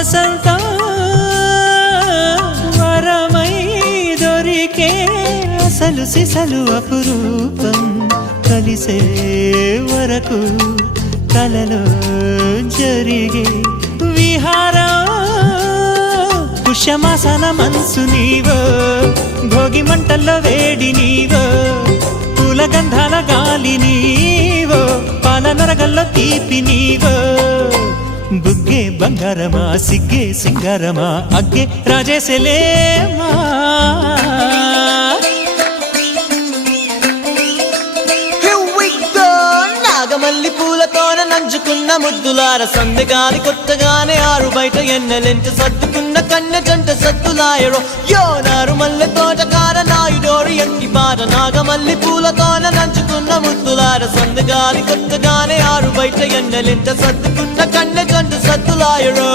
వసంతం వరమై దొరికే అసలు సిసలు అపురూపం కలిసే వరకు కలలో జరిగే విహారం పుష్యమాసన మనసు నీవో భోగి మంటల్లో వేడి నీవో పూల గంధాల గాలి నీవో పాల నరగల్లో తీపి నీవో బుగ్గే బంగారమా సిగ్గే సింగారమా అగ్గే రాజేసెలేమా నాగమల్లి పూలతోన నంచుకున్న ముద్దులార సందెగాని కొత్తగానే ఆరు బయట ఎన్నెలెంట సర్దుకున్న కన్న జంట సత్తులాయరో యో నారు మల్లె తోటకార నాయుడోరు ఎంకి బాట నాగమల్లి పూలతోన నంచుకున్న ముద్దులార సందెగాని కొత్తగానే ఆరు బయట ఎన్నెలెంట సర్దుకున్న కన్న జంట సత్తులాయరో